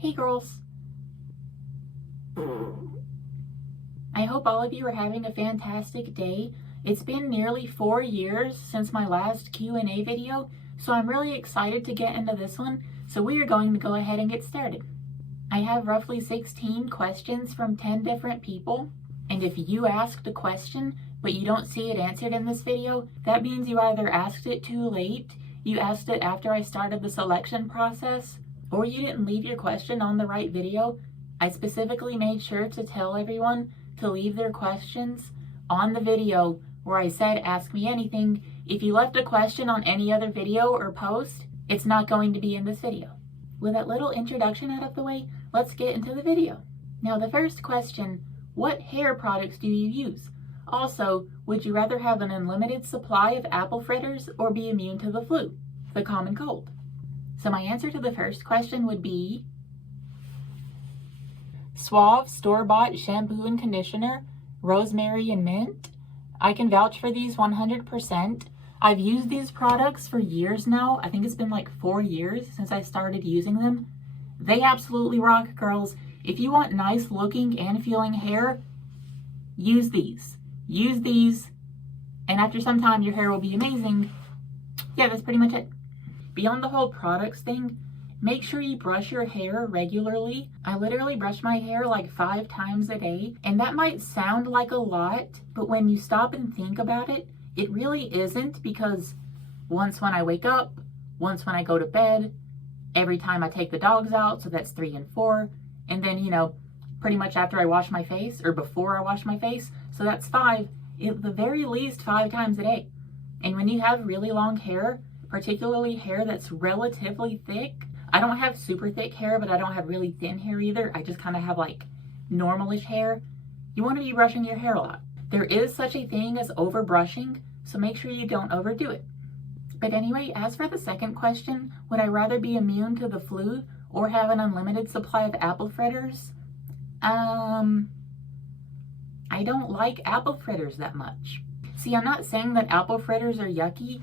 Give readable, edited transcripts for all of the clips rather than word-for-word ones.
Hey girls! I hope all of you are having a fantastic day. It's been nearly 4 years since my last Q&A video, so I'm really excited to get into this one, so we are going to go ahead and get started. I have roughly 16 questions from 10 different people, and if you asked a question but you don't see it answered in this video, that means you either asked it too late, you asked it after I started the selection process, or you didn't leave your question on the right video. I specifically made sure to tell everyone to leave their questions on the video where I said ask me anything. If you left a question on any other video or post, it's not going to be in this video. With that little introduction out of the way, let's get into the video. Now the first question, what hair products do you use? Also, would you rather have an unlimited supply of apple fritters or be immune to the flu, the common cold? So my answer to the first question would be Suave store-bought shampoo and conditioner, rosemary and mint. I can vouch for these 100%. I've used these products for years now. I think it's been like 4 years since I started using them. They absolutely rock, girls. If you want nice looking and feeling hair, use these. Use these, and after some time your hair will be amazing. Yeah, that's pretty much it. Beyond the whole products thing, make sure you brush your hair regularly. I literally brush my hair like 5 times a day, and that might sound like a lot, but when you stop and think about it, it really isn't, because once when I wake up, once when I go to bed, every time I take the dogs out, so that's 3 and 4, and then, you know, pretty much after I wash my face, or before I wash my face, so that's 5, at the very least 5 times a day. And when you have really long hair, particularly hair that's relatively thick, I don't have super thick hair, but I don't have really thin hair either. I just kind of have like normalish hair. You want to be brushing your hair a lot. There is such a thing as over brushing, so make sure you don't overdo it. But anyway, as for the second question, would I rather be immune to the flu or have an unlimited supply of apple fritters? I don't like apple fritters that much. See, I'm not saying that apple fritters are yucky,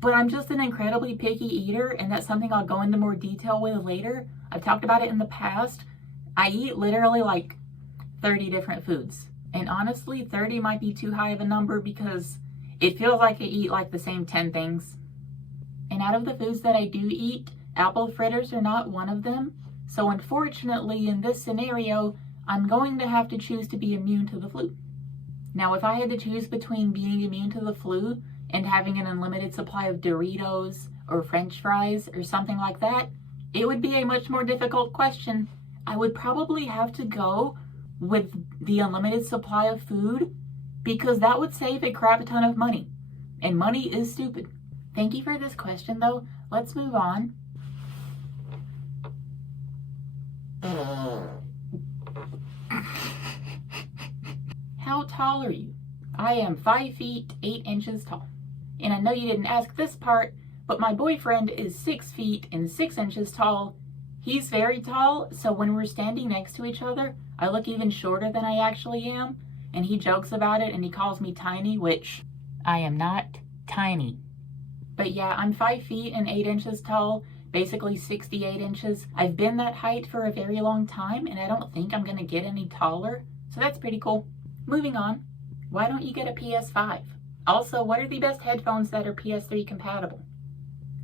but I'm just an incredibly picky eater, and that's something I'll go into more detail with later. I've talked about it in the past. I eat literally like 30 different foods. And honestly, 30 might be too high of a number because it feels like I eat like the same 10 things. And out of the foods that I do eat, apple fritters are not one of them. So unfortunately, in this scenario, I'm going to have to choose to be immune to the flu. Now, if I had to choose between being immune to the flu and having an unlimited supply of Doritos or French fries or something like that, it would be a much more difficult question. I would probably have to go with the unlimited supply of food because that would save a crap ton of money. And money is stupid. Thank you for this question though. Let's move on. How tall are you? I am 5 feet 8 inches tall. And I know you didn't ask this part, but my boyfriend is 6 feet and 6 inches tall. He's very tall, so when we're standing next to each other, I look even shorter than I actually am, and he jokes about it and he calls me tiny, which I am not tiny. But yeah, I'm 5 feet and 8 inches tall, basically 68 inches. I've been that height for a very long time, and I don't think I'm gonna get any taller, so that's pretty cool. Moving on, why don't you get a PS5? Also, what are the best headphones that are PS3 compatible?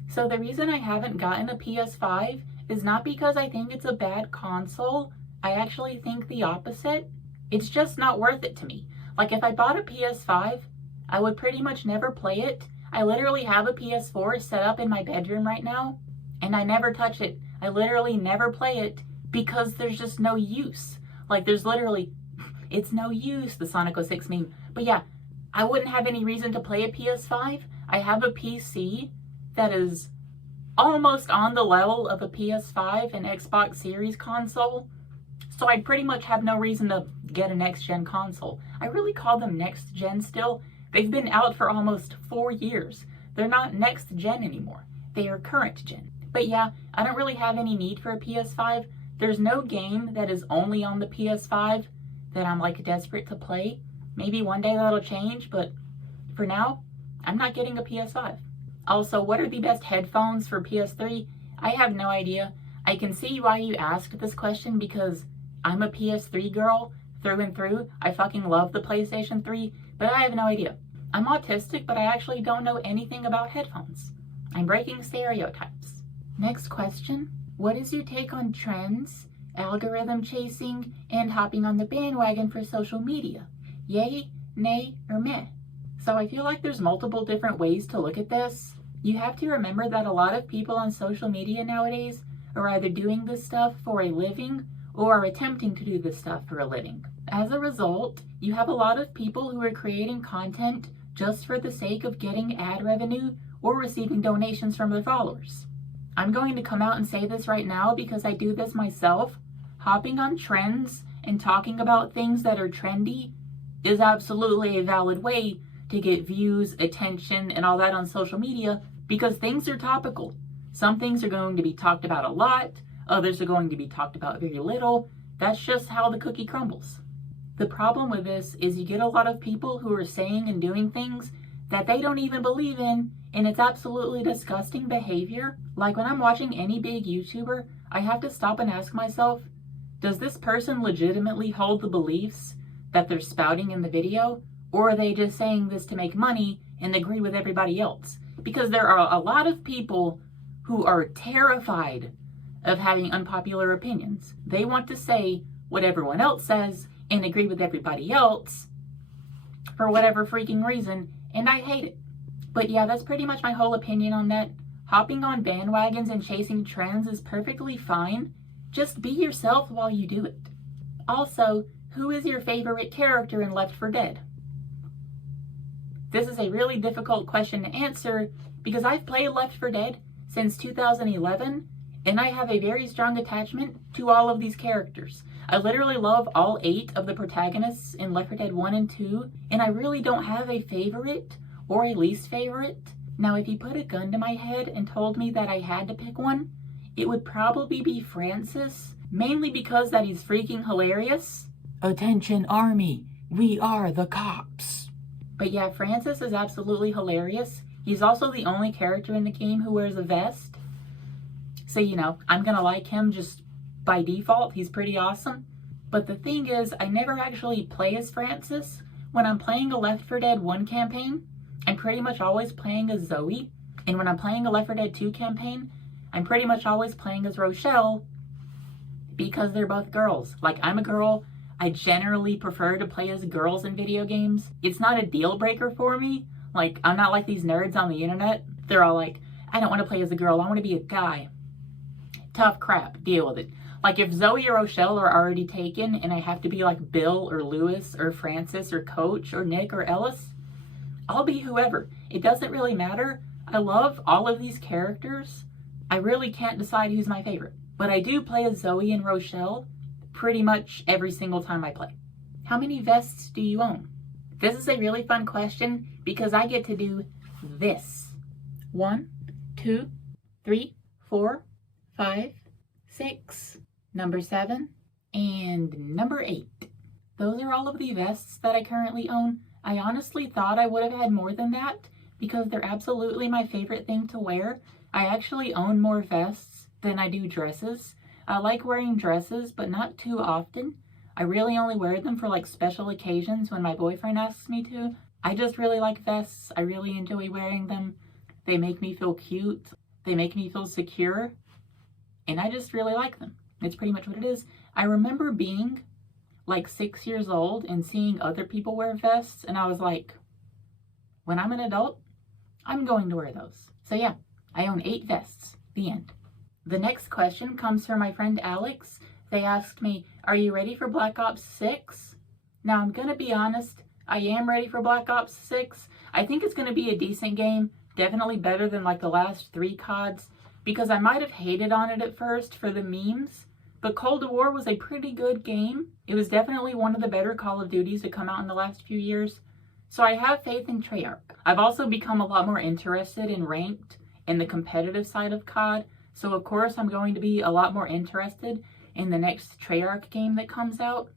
So the reason I haven't gotten a PS5 is not because I think it's a bad console. I actually think the opposite. It's just not worth it to me. Like if I bought a PS5, I would pretty much never play it. I literally have a PS4 set up in my bedroom right now, and I never touch it. I literally never play it because there's just no use. Like there's literally, it's no use, the Sonic 06 meme. But yeah, I wouldn't have any reason to play a PS5. I have a PC that is almost on the level of a PS5 and Xbox Series console. So I pretty much have no reason to get a next-gen console. I really call them next-gen still. They've been out for almost 4 years. They're not next-gen anymore. They are current-gen. But yeah, I don't really have any need for a PS5. There's no game that is only on the PS5 that I'm like desperate to play. Maybe one day that'll change, but for now, I'm not getting a PS5. Also, what are the best headphones for PS3? I have no idea. I can see why you asked this question because I'm a PS3 girl through and through. I fucking love the PlayStation 3, but I have no idea. I'm autistic, but I actually don't know anything about headphones. I'm breaking stereotypes. Next question. What is your take on trends, algorithm chasing, and hopping on the bandwagon for social media? Yay, nay, or meh? So I feel like there's multiple different ways to look at this. You have to remember that a lot of people on social media nowadays are either doing this stuff for a living or are attempting to do this stuff for a living. As a result, you have a lot of people who are creating content just for the sake of getting ad revenue or receiving donations from their followers. I'm going to come out and say this right now because I do this myself. Hopping on trends and talking about things that are trendy is absolutely a valid way to get views, attention, and all that on social media because things are topical. Some things are going to be talked about a lot, others are going to be talked about very little. That's just how the cookie crumbles. The problem with this is you get a lot of people who are saying and doing things that they don't even believe in, and it's absolutely disgusting behavior. Like when I'm watching any big YouTuber, I have to stop and ask myself, does this person legitimately hold the beliefs that they're spouting in the video, or are they just saying this to make money and agree with everybody else? Because there are a lot of people who are terrified of having unpopular opinions. They want to say what everyone else says and agree with everybody else for whatever freaking reason, and I hate it. But yeah, that's pretty much my whole opinion on that. Hopping on bandwagons and chasing trends is perfectly fine. Just be yourself while you do it. Also, who is your favorite character in Left 4 Dead? This is a really difficult question to answer because I've played Left 4 Dead since 2011, and I have a very strong attachment to all of these characters. I literally love all 8 of the protagonists in Left 4 Dead 1 and 2, and I really don't have a favorite or a least favorite. Now, if you put a gun to my head and told me that I had to pick one, it would probably be Francis, mainly because that he's freaking hilarious. Attention Army, we are the cops. But yeah, Francis is absolutely hilarious. He's also the only character in the game who wears a vest. So, you know, I'm gonna like him just by default. He's pretty awesome. But the thing is, I never actually play as Francis. When I'm playing a Left 4 Dead 1 campaign, I'm pretty much always playing as Zoe. And when I'm playing a Left 4 Dead 2 campaign, I'm pretty much always playing as Rochelle because they're both girls. Like, I'm a girl. I generally prefer to play as girls in video games. It's not a deal breaker for me. Like, I'm not like these nerds on the internet. They're all like, I don't want to play as a girl. I want to be a guy. Tough crap. Deal with it. Like, if Zoe or Rochelle are already taken and I have to be like Bill or Lewis or Francis or Coach or Nick or Ellis, I'll be whoever. It doesn't really matter. I love all of these characters. I really can't decide who's my favorite. But I do play as Zoe and Rochelle pretty much every single time I play. How many vests do you own? This is a really fun question because I get to do this. 1, 2, 3, 4, 5, 6, number 7, and number 8. Those are all of the vests that I currently own. I honestly thought I would have had more than that because they're absolutely my favorite thing to wear. I actually own more vests than I do dresses. I like wearing dresses, but not too often. I really only wear them for like special occasions when my boyfriend asks me to. I just really like vests. I really enjoy wearing them. They make me feel cute. They make me feel secure. And I just really like them. It's pretty much what it is. I remember being like 6 years old and seeing other people wear vests, and I was like, when I'm an adult, I'm going to wear those. So yeah, I own 8 vests. The end. The next question comes from my friend Alex. They asked me, are you ready for Black Ops 6? Now, I'm going to be honest, I am ready for Black Ops 6. I think it's going to be a decent game, definitely better than like the last 3 CODs, because I might have hated on it at first for the memes, but Cold War was a pretty good game. It was definitely one of the better Call of Duties to come out in the last few years. So I have faith in Treyarch. I've also become a lot more interested in ranked and the competitive side of COD. So of course I'm going to be a lot more interested in the next Treyarch game that comes out.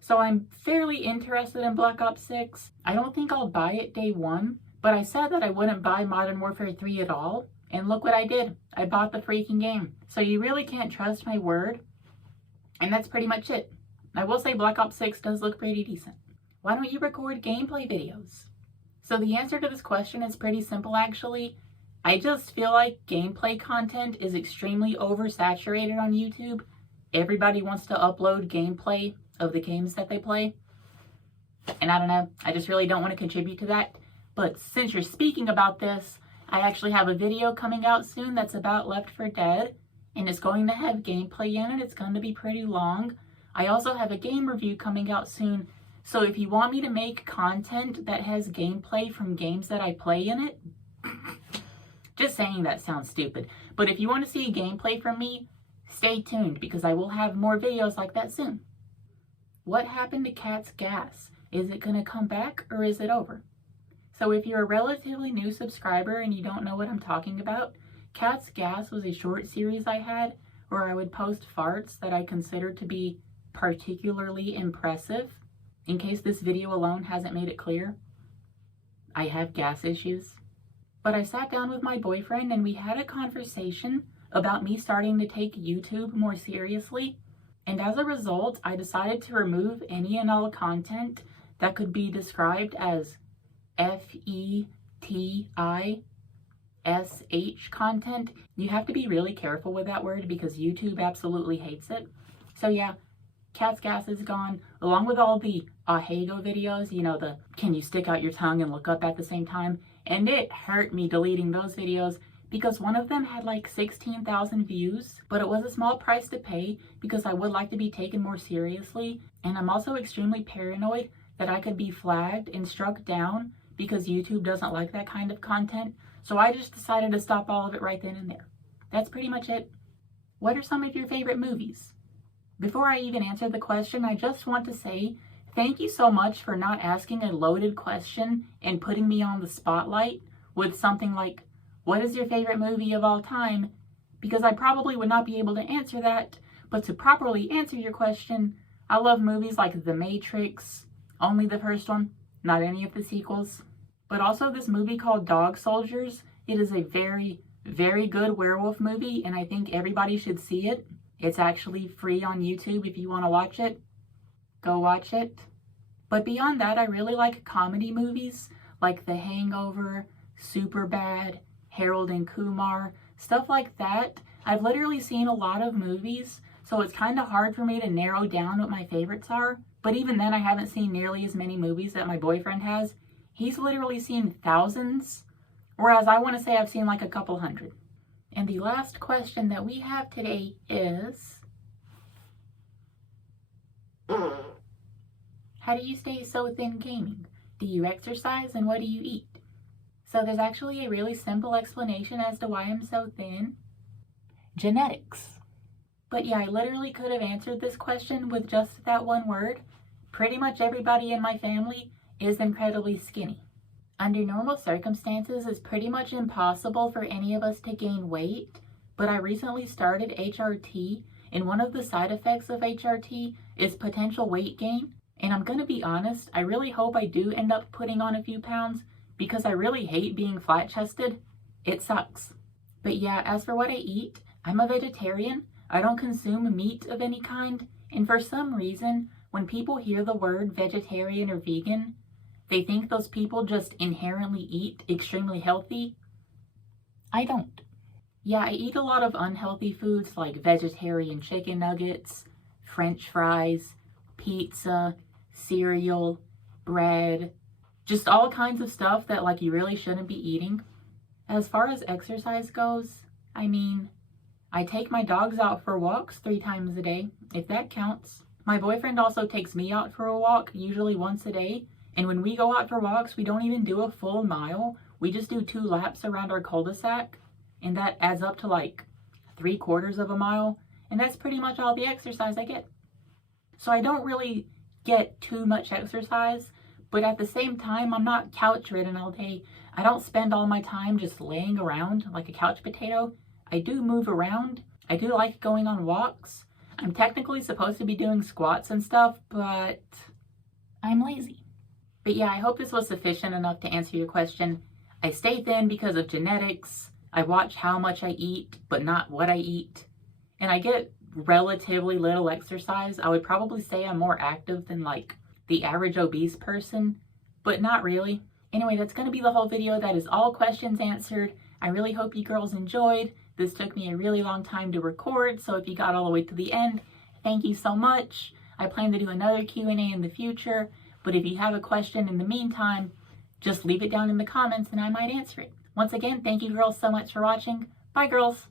So I'm fairly interested in Black Ops 6. I don't think I'll buy it day one, but I said that I wouldn't buy Modern Warfare 3 at all. And look what I did. I bought the freaking game. So you really can't trust my word. And that's pretty much it. I will say Black Ops 6 does look pretty decent. Why don't you record gameplay videos? So the answer to this question is pretty simple actually. I just feel like gameplay content is extremely oversaturated on YouTube. Everybody wants to upload gameplay of the games that they play. And I don't know, I just really don't want to contribute to that. But since you're speaking about this, I actually have a video coming out soon that's about Left 4 Dead. And it's going to have gameplay in it. It's going to be pretty long. I also have a game review coming out soon. So if you want me to make content that has gameplay from games that I play in it, just saying that sounds stupid. But if you want to see gameplay from me, stay tuned because I will have more videos like that soon. What happened to Cat's Gas? Is it going to come back or is it over? So if you're a relatively new subscriber and you don't know what I'm talking about, Cat's Gas was a short series I had where I would post farts that I considered to be particularly impressive. In case this video alone hasn't made it clear, I have gas issues. But I sat down with my boyfriend and we had a conversation about me starting to take YouTube more seriously. And as a result, I decided to remove any and all content that could be described as FETISH content. You have to be really careful with that word because YouTube absolutely hates it. So yeah, Cat's Gas is gone, along with all the Ahego videos, you know, the can you stick out your tongue and look up at the same time? And it hurt me deleting those videos because one of them had like 16,000 views, but it was a small price to pay because I would like to be taken more seriously. And I'm also extremely paranoid that I could be flagged and struck down because YouTube doesn't like that kind of content. So I just decided to stop all of it right then and there. That's pretty much it. What are some of your favorite movies? Before I even answer the question, I just want to say thank you so much for not asking a loaded question and putting me on the spotlight with something like, what is your favorite movie of all time? Because I probably would not be able to answer that. But to properly answer your question, I love movies like The Matrix, only the first one, not any of the sequels. But also this movie called Dog Soldiers. It is a very, very good werewolf movie and I think everybody should see it. It's actually free on YouTube if you want to watch it. Go watch it. But beyond that, I really like comedy movies like The Hangover, Superbad, Harold and Kumar, stuff like that. I've literally seen a lot of movies, so it's kind of hard for me to narrow down what my favorites are. But even then, I haven't seen nearly as many movies that my boyfriend has. He's literally seen thousands, whereas I want to say I've seen like a couple hundred. And the last question that we have today is, how do you stay so thin gaming? Do you exercise and what do you eat? So there's actually a really simple explanation as to why I'm so thin. Genetics. But yeah, I literally could have answered this question with just that one word. Pretty much everybody in my family is incredibly skinny. Under normal circumstances, it's pretty much impossible for any of us to gain weight, but I recently started HRT, and one of the side effects of HRT is potential weight gain. And I'm gonna be honest, I really hope I do end up putting on a few pounds because I really hate being flat-chested. It sucks. But yeah, as for what I eat, I'm a vegetarian. I don't consume meat of any kind, and for some reason, when people hear the word vegetarian or vegan, they think those people just inherently eat extremely healthy. I don't. Yeah, I eat a lot of unhealthy foods like vegetarian chicken nuggets, French fries, pizza, cereal, bread, just all kinds of stuff that like you really shouldn't be eating. As far as exercise goes, I mean, I take my dogs out for walks 3 times a day, if that counts. My boyfriend also takes me out for a walk, usually once a day. And when we go out for walks, we don't even do a full mile. We just do 2 laps around our cul-de-sac. And that adds up to like 3/4 of a mile. And that's pretty much all the exercise I get. So I don't really get too much exercise. But at the same time, I'm not couch ridden all day. I don't spend all my time just laying around like a couch potato. I do move around. I do like going on walks. I'm technically supposed to be doing squats and stuff, but I'm lazy. But yeah, I hope this was sufficient enough to answer your question. I stay thin because of genetics. I watch how much I eat, but not what I eat. And I get relatively little exercise. I would probably say I'm more active than like the average obese person, but not really. Anyway, that's going to be the whole video. That is all questions answered. I really hope you girls enjoyed. This took me a really long time to record, so if you got all the way to the end, thank you so much. I plan to do another Q&A in the future, but if you have a question in the meantime, just leave it down in the comments and I might answer it. Once again, thank you girls so much for watching. Bye girls!